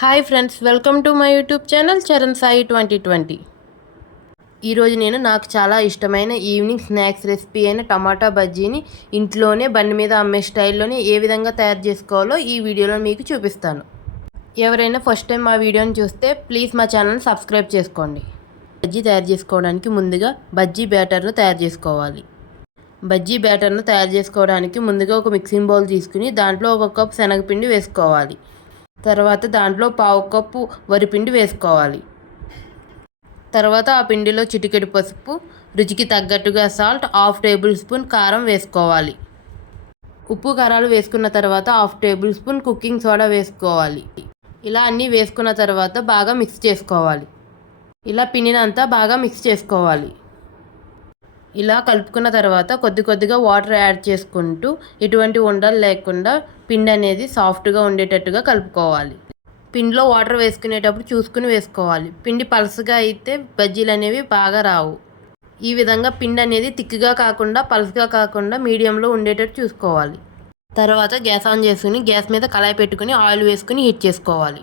Hi friends, welcome to my YouTube channel Charan Sai 2020. ఈరోజు నేను నాకు చాలా ఇష్టమైన ఈవినింగ్ స్నాక్స్ రెసిపీ అయిన టమాటా బజ్జీని ఇంట్లోనే బండి మీద అమ్మే స్టైల్లోనే ఏ విధంగా తయారు చేసుకోవాలో ఈ వీడియోలో మీకు చూపిస్తాను. ఎవరైనా ఫస్ట్ టైం మా వీడియోని చూస్తే ప్లీజ్ మా ఛానల్ని సబ్స్క్రైబ్ చేసుకోండి. బజ్జీ తయారు చేసుకోవడానికి ముందుగా బజ్జీ బ్యాటర్ను తయారు చేసుకోవాలి. బజ్జీ బ్యాటర్ను తయారు చేసుకోవడానికి ముందుగా ఒక మిక్సింగ్ బౌల్ తీసుకుని దాంట్లో 1 కప్ శనగపిండి వేసుకోవాలి. తర్వాత దాంట్లో 1/2 కప్పు వరిపిండి వేసుకోవాలి. తర్వాత ఆ పిండిలో చిటికెడు పసుపు, రుచికి తగ్గట్టుగా సాల్ట్, 1/2 టేబుల్ స్పూన్ కారం వేసుకోవాలి. ఉప్పు కారాలు వేసుకున్న తర్వాత 1/2 టేబుల్ స్పూన్ కుకింగ్ సోడా వేసుకోవాలి. ఇలా అన్నీ వేసుకున్న తర్వాత బాగా మిక్స్ చేసుకోవాలి. ఇలా పిండిని అంతా బాగా మిక్స్ చేసుకోవాలి. ఇలా కలుపుకున్న తర్వాత కొద్దిగా వాటర్ యాడ్ చేసుకుంటూ ఎటువంటి ఉండలు లేకుండా పిండి అనేది సాఫ్ట్గా ఉండేటట్టుగా కలుపుకోవాలి. పిండిలో వాటర్ వేసుకునేటప్పుడు చూసుకుని వేసుకోవాలి. పిండి పలసగా అయితే బజ్జీలు అనేవి బాగా రావు. ఈ విధంగా పిండి అనేది థిక్గా కాకుండా పలసగా కాకుండా మీడియంలో ఉండేటట్టు చూసుకోవాలి. తర్వాత గ్యాస్ ఆన్ చేసుకుని గ్యాస్ మీద కళాయి పెట్టుకుని ఆయిల్ వేసుకుని హీట్ చేసుకోవాలి.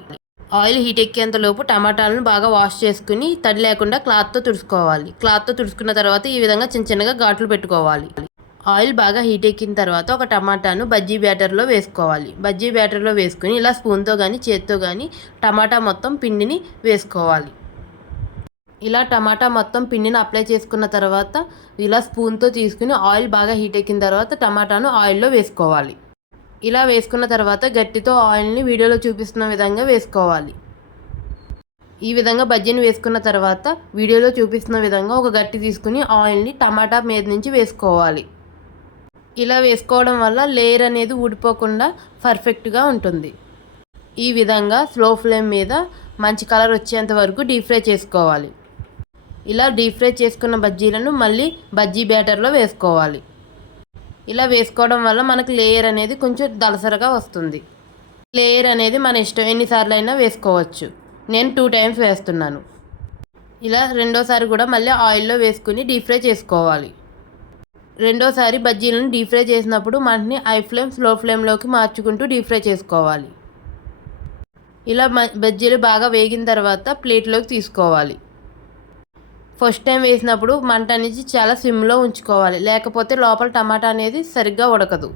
ఆయిల్ హీట్ ఎక్కేంత లోపు టమాటాలను బాగా వాష్ చేసుకుని తడి లేకుండా క్లాత్తో తుడుచుకోవాలి. క్లాత్తో తుడుచుకున్న తర్వాత ఈ విధంగా చిన్నగా ఘాట్లు పెట్టుకోవాలి. ఆయిల్ బాగా హీట్ ఎక్కిన తర్వాత ఒక టమాటాను బజ్జీ బ్యాటర్లో వేసుకోవాలి. బజ్జీ బ్యాటర్లో వేసుకుని ఇలా స్పూన్తో కానీ చేత్తో కానీ టమాటా మొత్తం పిండిని వేసుకోవాలి. ఇలా టమాటా మొత్తం పిండిని అప్లై చేసుకున్న తర్వాత ఇలా స్పూన్తో తీసుకుని ఆయిల్ బాగా హీట్ ఎక్కిన తర్వాత టమాటాను ఆయిల్లో వేసుకోవాలి. ఇలా వేసుకున్న తర్వాత గట్టితో ఆయిల్ని వీడియోలో చూపిస్తున్న విధంగా వేసుకోవాలి. ఈ విధంగా బజ్జీని వేసుకున్న తర్వాత వీడియోలో చూపిస్తున్న విధంగా ఒక గట్టి తీసుకుని ఆయిల్ని టమాటా మీద నుంచి వేసుకోవాలి. ఇలా వేసుకోవడం వల్ల లేయర్ అనేది ఊడిపోకుండా పర్ఫెక్ట్గా ఉంటుంది. ఈ విధంగా స్లో ఫ్లేమ్ మీద మంచి కలర్ వచ్చేంత వరకు డీప్ ఫ్రై చేసుకోవాలి. ఇలా డీప్ ఫ్రై చేసుకున్న బజ్జీలను మళ్ళీ బజ్జీ బ్యాటర్లో వేసుకోవాలి. ఇలా వేసుకోవడం వల్ల మనకు లేయర్ అనేది కొంచెం దలసరగా వస్తుంది. లేయర్ అనేది మన ఇష్టం, ఎన్నిసార్లు అయినా వేసుకోవచ్చు. నేను 2 టైమ్స్ వేస్తున్నాను. ఇలా రెండోసారి కూడా మళ్ళీ ఆయిల్లో వేసుకుని డీప్ ఫ్రై చేసుకోవాలి. రెండోసారి బజ్జీలను డీప్ ఫ్రై చేసినప్పుడు వాటిని హై ఫ్లేమ్ స్లో ఫ్లేమ్లోకి మార్చుకుంటూ డీప్ ఫ్రై చేసుకోవాలి. ఇలా బజ్జీలు బాగా వేగిన తర్వాత ప్లేట్లోకి తీసుకోవాలి. ఫస్ట్ టైం వేసినప్పుడు మంట అనేది చాలా సిమ్లో ఉంచుకోవాలి, లేకపోతే లోపల టమాటా అనేది సరిగ్గా ఉడకదు.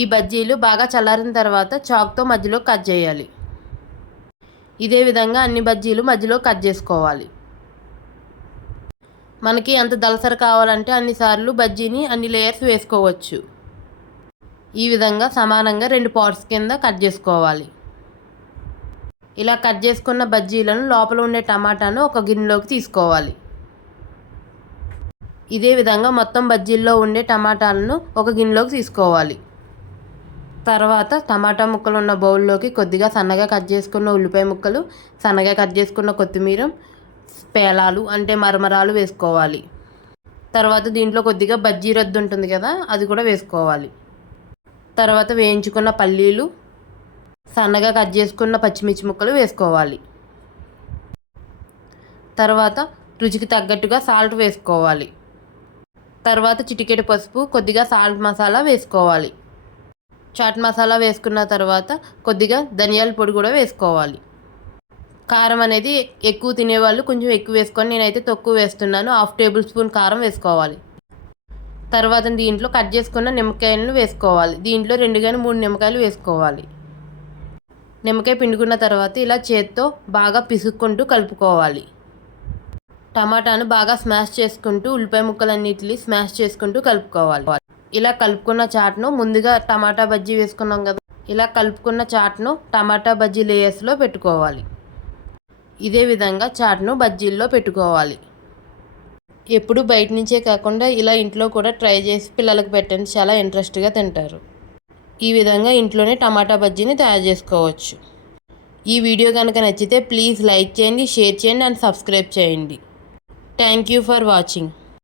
ఈ బజ్జీలు బాగా చల్లారిన తర్వాత చాక్తో మధ్యలో కట్ చేయాలి. ఇదే విధంగా అన్ని బజ్జీలు మధ్యలో కట్ చేసుకోవాలి. మనకి ఎంత దలసర కావాలంటే అన్నిసార్లు బజ్జీని అన్ని లేయర్స్ వేసుకోవచ్చు. ఈ విధంగా సమానంగా 2 పార్ట్స్ కింద కట్ చేసుకోవాలి. ఇలా కట్ చేసుకున్న బజ్జీలను లోపల ఉండే టమాటాను ఒక గిన్నెలోకి తీసుకోవాలి. ఇదే విధంగా మొత్తం బజ్జీల్లో ఉండే టమాటాలను ఒక గిన్నెలోకి తీసుకోవాలి. తర్వాత టమాటా ముక్కలు ఉన్న బౌల్లోకి కొద్దిగా సన్నగా కట్ చేసుకున్న ఉల్లిపాయ ముక్కలు, సన్నగా కట్ చేసుకున్న కొత్తిమీర, పేలాలు అంటే మరమరాలు వేసుకోవాలి. తర్వాత దీంట్లో కొద్దిగా బజ్జీ రద్దు ఉంటుంది కదా, అది కూడా వేసుకోవాలి. తర్వాత వేయించుకున్న పల్లీలు, సన్నగా కట్ చేసుకున్న పచ్చిమిర్చి ముక్కలు వేసుకోవాలి. తర్వాత రుచికి తగ్గట్టుగా సాల్ట్ వేసుకోవాలి. తర్వాత చిటికెడు పసుపు, కొద్దిగా సాల్ట్ మసాలా వేసుకోవాలి. చాట్ మసాలా వేసుకున్న తర్వాత కొద్దిగా ధనియాల పొడి కూడా వేసుకోవాలి. కారం అనేది ఎక్కువ తినేవాళ్ళు కొంచెం ఎక్కువ వేసుకొని, నేనైతే తక్కువ వేస్తున్నాను. 1/2 టేబుల్ స్పూన్ కారం వేసుకోవాలి. తర్వాత దీంట్లో కట్ చేసుకున్న నిమ్మకాయలను వేసుకోవాలి. దీంట్లో 2 కానీ 3 నిమ్మకాయలు వేసుకోవాలి. నిమ్మకాయ పిండుకున్న తర్వాత ఇలా చేత్తో బాగా పిసుక్కుంటూ కలుపుకోవాలి. టమాటాను బాగా స్మాష్ చేసుకుంటూ ఉల్లిపాయ ముక్కలన్నిటిని స్మాష్ చేసుకుంటూ కలుపుకోవాలి. ఇలా కలుపుకున్న చాట్ను ముందుగా టమాటా బజ్జీ వేసుకున్నాం కదా, ఇలా కలుపుకున్న చాట్ను టమాటా బజ్జీ లేయర్స్లో పెట్టుకోవాలి. ఇదే విధంగా చాట్ను బజ్జీల్లో పెట్టుకోవాలి. ఎప్పుడు బయట నుంచే కాకుండా ఇలా ఇంట్లో కూడా ట్రై చేసి పిల్లలకు పెట్టండి, చాలా ఇంట్రెస్ట్గా తింటారు. ఈ విధంగా ఇంట్లోనే టమాటా బజ్జీని తయారు చేసుకోవచ్చు. ఈ వీడియో కనుక నచ్చితే ప్లీజ్ లైక్ చేయండి, షేర్ చేయండి అండ్ సబ్స్క్రైబ్ చేయండి. Thank you for watching.